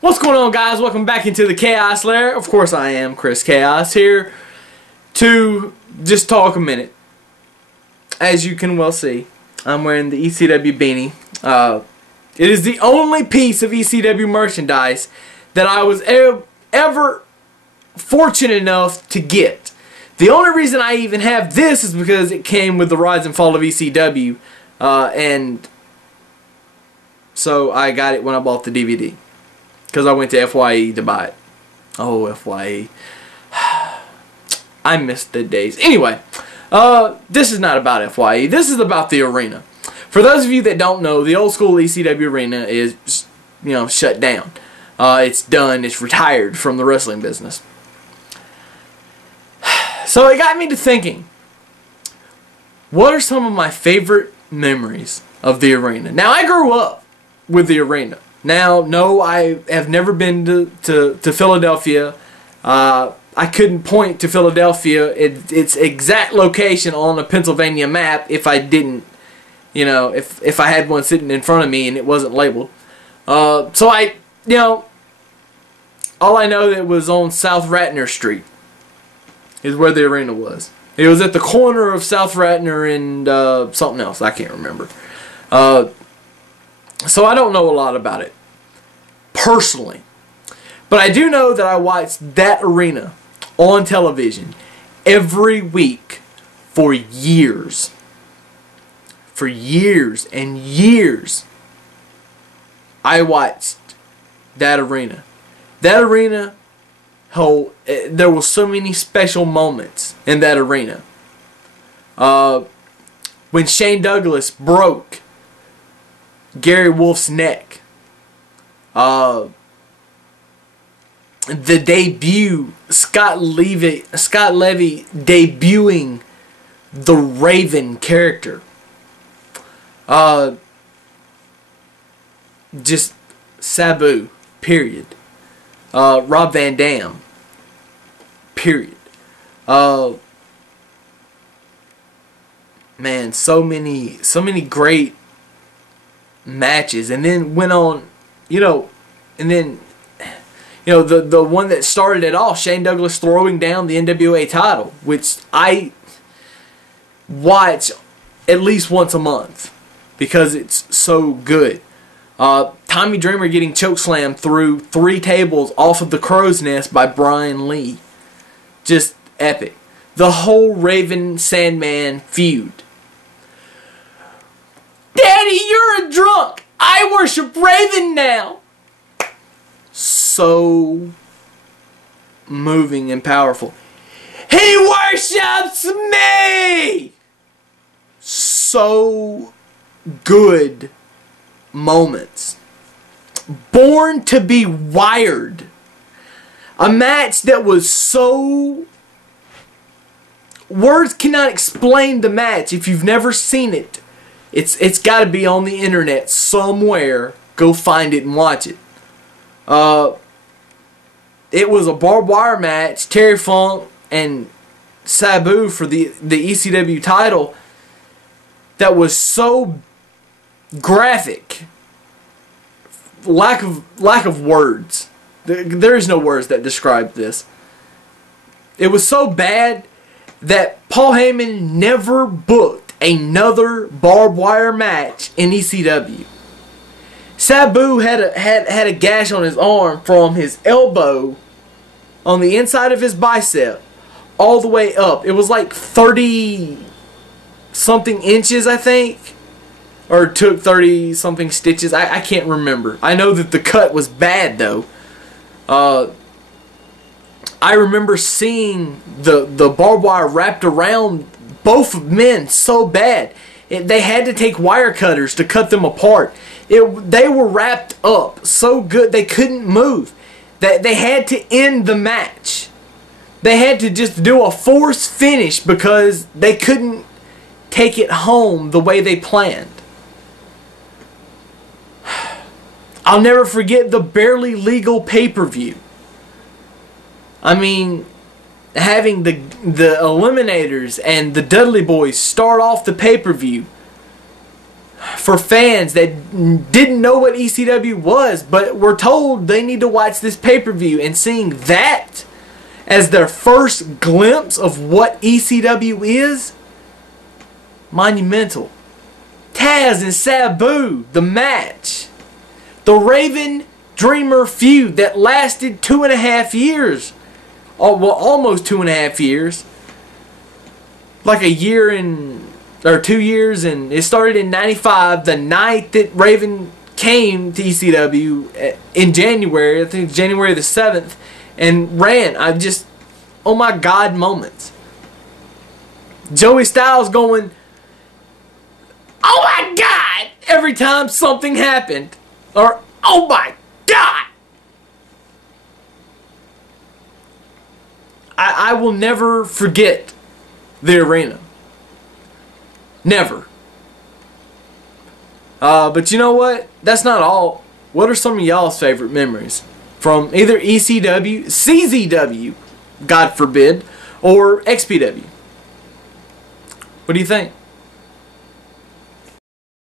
What's going on, guys? Welcome back into the Chaos Lair. Of course, I am Chris Chaos here to just talk a minute. As you can well see, I'm wearing the ECW beanie. It is the only piece of ECW merchandise that I was ever fortunate enough to get. The only reason I even have this is because it came with the Rise and Fall of ECW, and so I got it when I bought the DVD. Because I went to FYE to buy it. Oh, FYE. I missed the days. Anyway, this is not about FYE. This is about the arena. For those of you that don't know, the old school ECW arena is, shut down. It's done. It's retired from the wrestling business. So it got me to thinking, what are some of my favorite memories of the arena? Now, I grew up with the arena. Now, no, I have never been to Philadelphia. I couldn't point to Philadelphia, its exact location on a Pennsylvania map if I didn't, if I had one sitting in front of me and it wasn't labeled. So all I know that it was on South Ratner Street is where the arena was. It was at the corner of South Ratner and something else. I can't remember. So I don't know a lot about it personally, but I do know that I watched that arena on television every week for years. For years and years, I watched that arena. That arena, there were so many special moments in that arena. When Shane Douglas broke Gary Wolf's neck. The debut, Scott Levy debuting the Raven character. Just Sabu, period. Rob Van Dam, period. Man, so many great matches, and then went on, and then, the one that started it all, Shane Douglas throwing down the NWA title, which I watch at least once a month because it's so good. Tommy Dreamer getting chokeslammed through 3 tables off of the Crow's Nest by Brian Lee. Just epic. The whole Raven Sandman feud. Daddy, you're a drunk! I worship Raven now! So moving and powerful. He worships me! So good moments. Born to be Wired. A match that was so... Words cannot explain the match if you've never seen it. It's got to be on the internet somewhere. Go find it and watch it. It was a barbed wire match. Terry Funk and Sabu for the ECW title. That was so graphic. Lack of words. There is no words that describe this. It was so bad that Paul Heyman never booked another barbed wire match in ECW. Sabu had a gash on his arm from his elbow on the inside of his bicep all the way up. It was like 30 something inches, I think, or took 30 something stitches. I can't remember. I know that the cut was bad though. I remember seeing the barbed wire wrapped around both men so bad. They had to take wire cutters to cut them apart. They were wrapped up so good they couldn't move. They had to end the match. They had to just do a forced finish because they couldn't take it home the way they planned. I'll never forget the barely legal pay-per-view. I mean, having the Eliminators and the Dudley Boys start off the pay-per-view. for fans that didn't know what ECW was, but were told they need to watch this pay-per-view, and seeing that as their first glimpse of what ECW is, monumental. Taz and Sabu, the match. The Raven Dreamer feud that lasted 2.5 years. Oh, well, almost 2.5 years. Like a year or 2 years, and it started in '95, the night that Raven came to ECW in January. I think January the 7th, and ran. I just, oh my God, moments. Joey Styles going, oh my God, every time something happened, or oh my God. I will never forget the arena. Never. But you know what? That's not all. What are some of y'all's favorite memories from either ECW, CZW, God forbid, or XPW? What do you think?